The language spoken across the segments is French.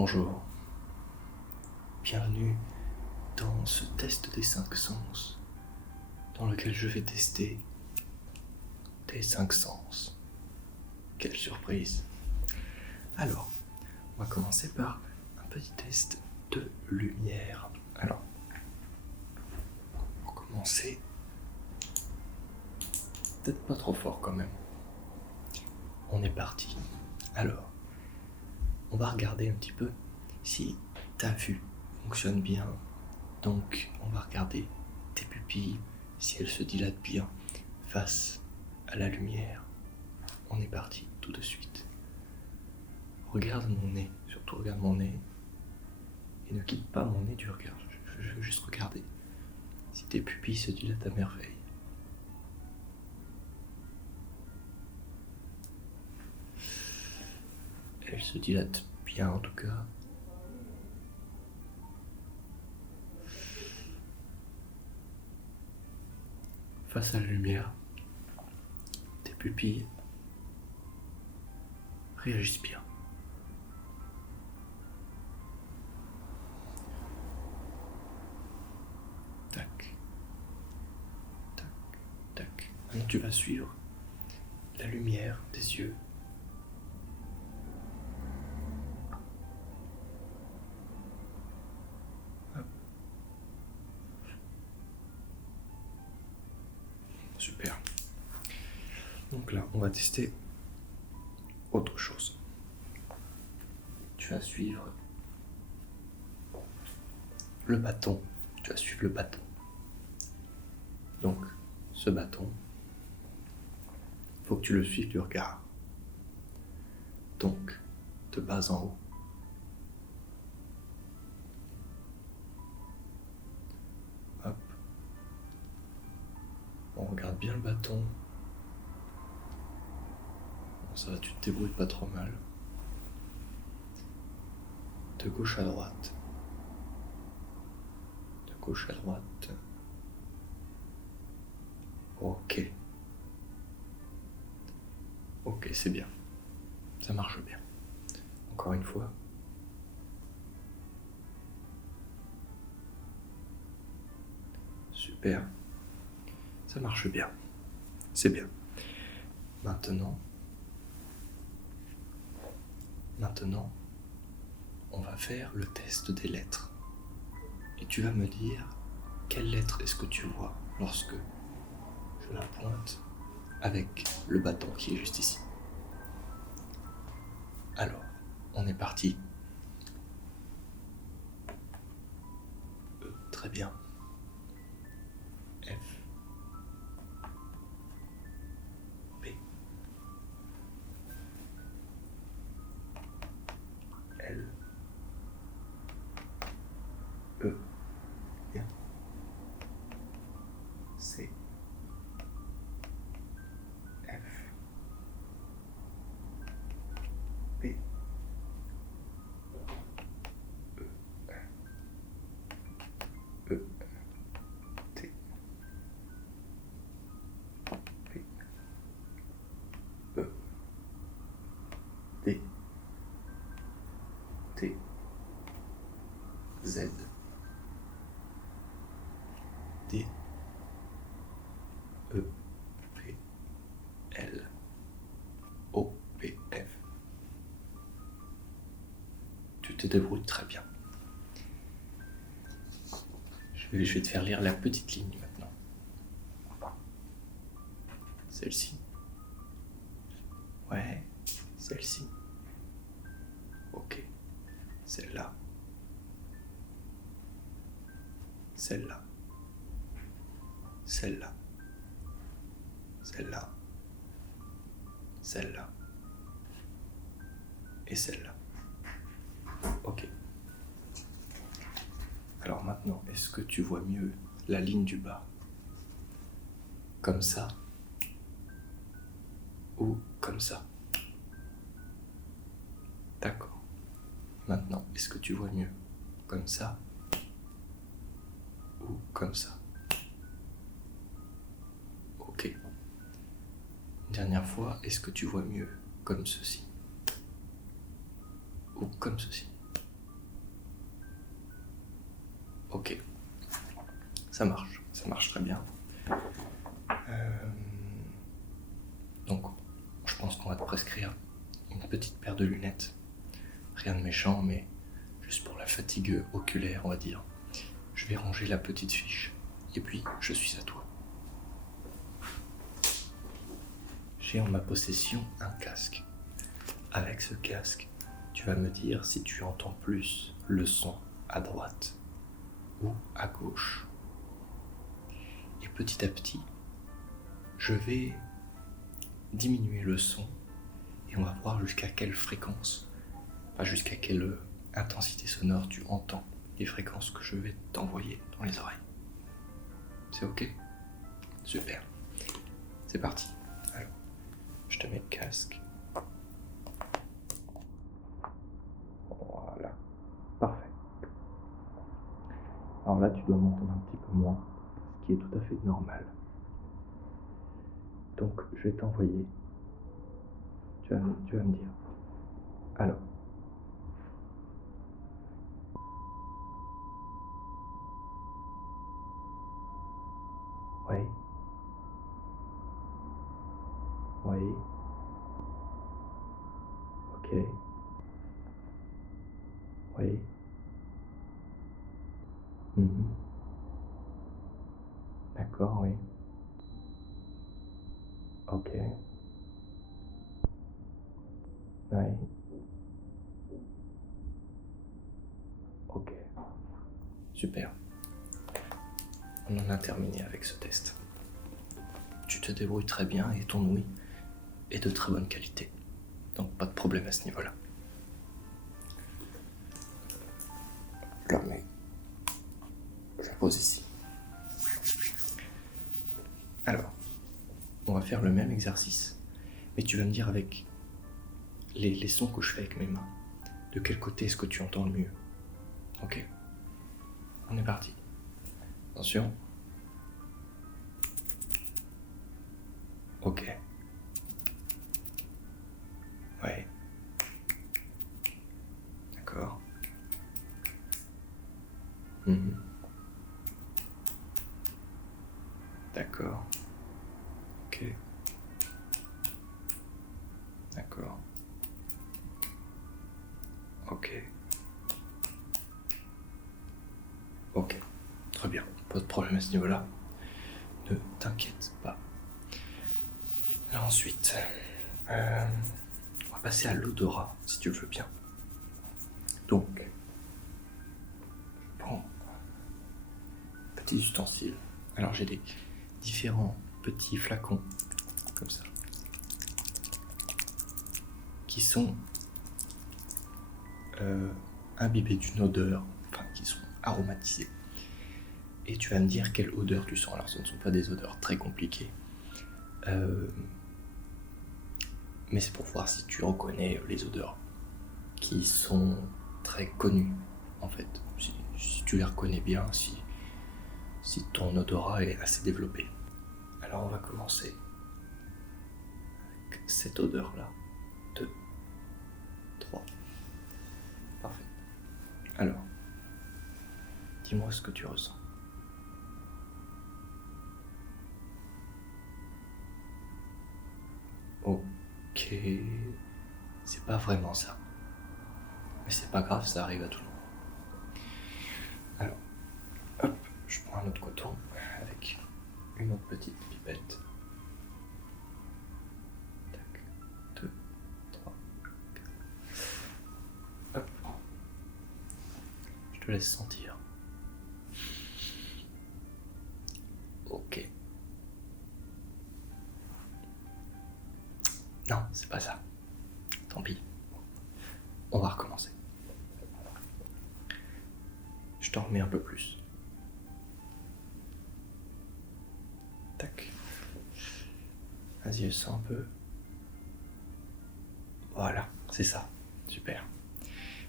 Bonjour, bienvenue dans ce test des 5 sens, dans lequel je vais tester tes 5 sens. Quelle surprise! Alors, on va commencer par un petit test de lumière. Alors, pour commencer, peut-être pas trop fort quand même. On est parti. Alors, on va regarder un petit peu si ta vue fonctionne bien. Donc, on va regarder tes pupilles, si elles se dilatent bien face à la lumière. On est parti tout de suite. Regarde mon nez, surtout regarde mon nez. Et ne quitte pas mon nez du regard. Je veux juste regarder si tes pupilles se dilatent à merveille. Elles se dilatent bien en tout cas. Face à la lumière, tes pupilles réagissent bien. Tac, tac, tac. Maintenant tu vas suivre la lumière des yeux. Hop. Super. Donc là, on va tester autre chose. Tu vas suivre le bâton. Tu vas suivre le bâton. Donc, ce bâton, il faut que tu le suives du regard. Donc, de bas en haut. Hop. On regarde bien le bâton. Bon, ça va, tu te débrouilles pas trop mal. De gauche à droite. De gauche à droite. Ok. Ok, c'est bien. Ça marche bien. Encore une fois. Super. Ça marche bien. C'est bien. Maintenant, on va faire le test des lettres. Et tu vas me dire quelle lettre est-ce que tu vois lorsque je la pointe avec le bâton qui est juste ici. Alors, on est parti. E, très bien. F. B. L. E. Bien. C. F. B. E. T. P. E. D. T. Z. D. E. P. L. O. P. F. Tu te débrouilles très bien. Je vais te faire lire la petite ligne maintenant. Celle-ci. Ouais, celle-ci. Ok. Celle-là. Celle-là. Celle-là. Celle-là. Celle-là. Et celle-là. Ok. Alors maintenant, est-ce que tu vois mieux la ligne du bas? Comme ça? Ou comme ça? D'accord. Maintenant, est-ce que tu vois mieux comme ça? Ou comme ça? Ok. Une dernière fois, est-ce que tu vois mieux comme ceci? Ou comme ceci? Ok, ça marche très bien. Donc, je pense qu'on va te prescrire une petite paire de lunettes. Rien de méchant, mais juste pour la fatigue oculaire, on va dire. Je vais ranger la petite fiche, et puis je suis à toi. J'ai en ma possession un casque. Avec ce casque, tu vas me dire si tu entends plus le son à droite ou à gauche. Et petit à petit, je vais diminuer le son et on va voir jusqu'à quelle fréquence, pas jusqu'à quelle intensité sonore tu entends les fréquences que je vais t'envoyer dans les oreilles. C'est ok? Super. C'est parti. Alors, je te mets le casque. Voilà. Parfait. Alors là, tu dois m'entendre un petit peu moins, ce qui est tout à fait normal. Donc, je vais t'envoyer. Tu vas me dire. Alors. Oui. Oui. Ok. Oui. Mhm. D'accord, oui. Ok. Oui. Ok. Super. On en a terminé avec ce test. Tu te débrouilles très bien et ton ouïe est de très bonne qualité. Donc pas de problème à ce niveau-là. Je le remets. Je la pose ici. Alors, on va faire le même exercice, mais tu vas me dire avec les sons que je fais avec mes mains, de quel côté est-ce que tu entends le mieux. Ok? On est parti. Attention. Ok. Ouais. D'accord. Mhm. D'accord. Ok. D'accord. Ok. Ok. Très bien. Pas de problème à ce niveau-là. Ne t'inquiète pas. Alors ensuite, on va passer à l'odorat, si tu le veux bien. Donc, je prends petits ustensiles. Alors j'ai des différents petits flacons, comme ça, qui sont imbibés d'une odeur, enfin qui sont aromatisés. Et tu vas me dire quelle odeur tu sens. Alors ce ne sont pas des odeurs très compliquées, mais c'est pour voir si tu reconnais les odeurs qui sont très connues, en fait. Si tu les reconnais bien, si ton odorat est assez développé. Alors on va commencer avec cette odeur-là. 2, 3. Parfait. Alors, dis-moi ce que tu ressens. Ok, c'est pas vraiment ça. Mais c'est pas grave, ça arrive à tout le monde. Alors, hop, je prends un autre coton avec une autre petite pipette. Tac, 2, 3, 4. Hop. Je te laisse sentir. Ok. Non, c'est pas ça. Tant pis. On va recommencer. Je t'en remets un peu plus. Tac. Vas-y, je sens un peu. Voilà, c'est ça. Super.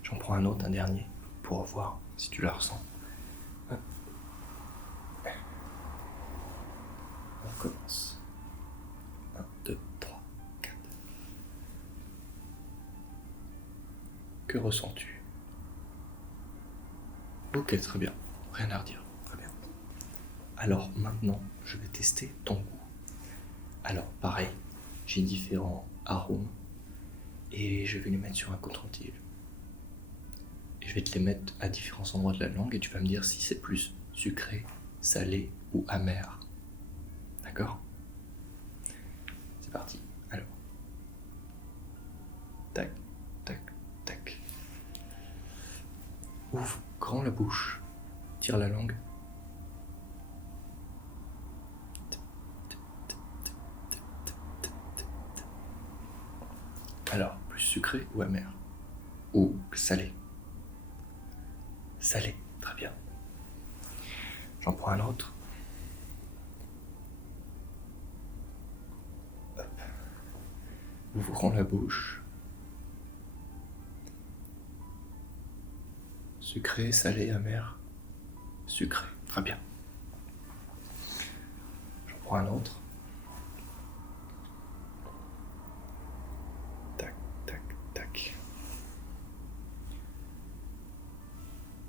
J'en prends un autre, un dernier, pour voir si tu la ressens. Hop. On recommence. 1, 2, 3, 4. Que ressens-tu? Ok, très bien. Rien à redire. Très bien. Alors maintenant, je vais tester ton goût. Alors pareil, j'ai différents arômes et je vais les mettre sur un coton-tige. Et je vais te les mettre à différents endroits de la langue et tu vas me dire si c'est plus sucré, salé ou amer. D'accord? C'est parti. Alors. Tac, tac, tac. Ouvre grand la bouche. Tire la langue. Alors, plus sucré ou amer? Ou salé? Salé, très bien. J'en prends un autre. Hop. Ouvrons la bouche. Sucré, salé, amer. Sucré, très bien. J'en prends un autre. Tac, tac, tac.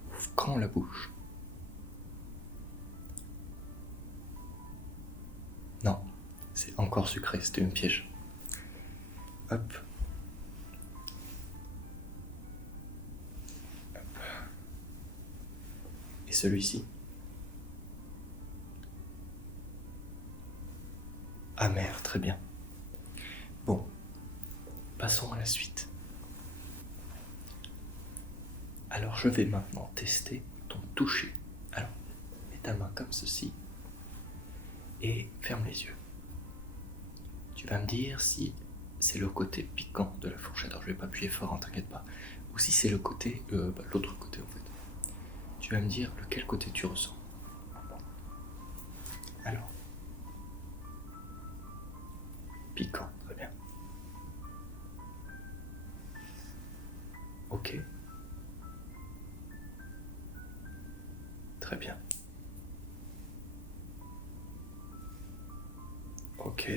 Ouvre grand la bouche. Non, c'est encore sucré, c'était un piège. Hop. Hop. Et celui-ci? Amer, très bien. Bon, passons à la suite. Alors je vais maintenant tester ton toucher. Alors, mets ta main comme ceci et ferme les yeux. Tu vas me dire si c'est le côté piquant de la fourchette. Alors je vais pas appuyer fort, hein, t'inquiète pas. Ou si c'est le côté, l'autre côté en fait. Tu vas me dire lequel côté tu ressens. Alors, piquant, très bien. Ok. Très bien. Ok.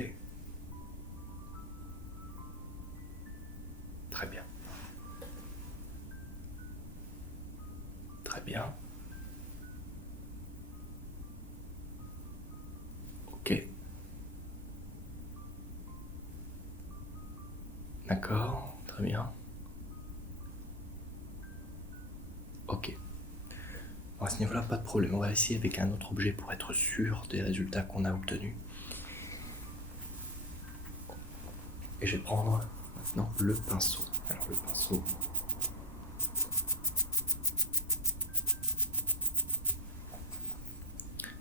Très bien. Très bien. Ok. D'accord, très bien. Ok. Bon, à ce niveau-là, pas de problème. On va essayer avec un autre objet pour être sûr des résultats qu'on a obtenus. Et je vais prendre maintenant le pinceau. Alors le pinceau.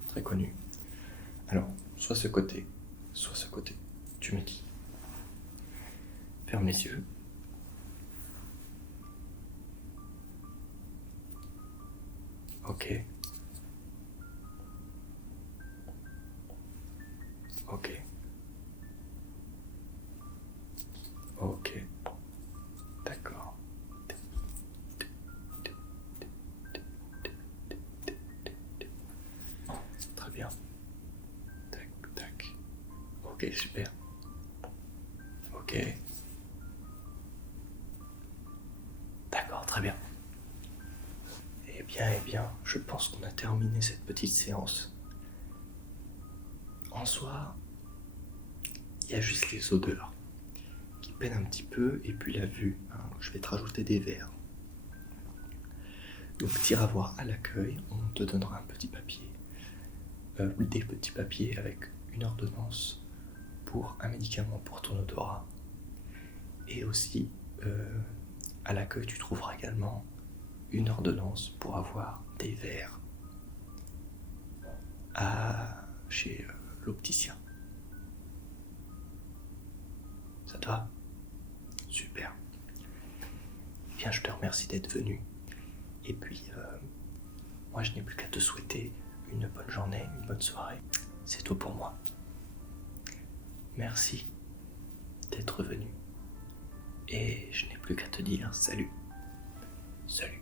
Très connu. Alors, soit ce côté, soit ce côté. Tu me dis. Ferme les yeux. Ok. Ok. Ok. D'accord. Très bien. Tac, tac. Ok, super. Ok. D'accord, très bien. Eh bien, je pense qu'on a terminé cette petite séance. En soi, il y a juste les odeurs qui peinent un petit peu, et puis la vue. Hein. Je vais te rajouter des verres. Donc, t'iras voir à l'accueil, on te donnera un petit papier, des petits papiers avec une ordonnance pour un médicament pour ton odorat. Et aussi, à l'accueil, tu trouveras également une ordonnance pour avoir des verres chez l'opticien. Ça te va? Super. Eh bien, je te remercie d'être venu. Et puis, moi, je n'ai plus qu'à te souhaiter une bonne journée, une bonne soirée. C'est tout pour moi. Merci d'être venu. Et je n'ai plus qu'à te dire salut. Salut.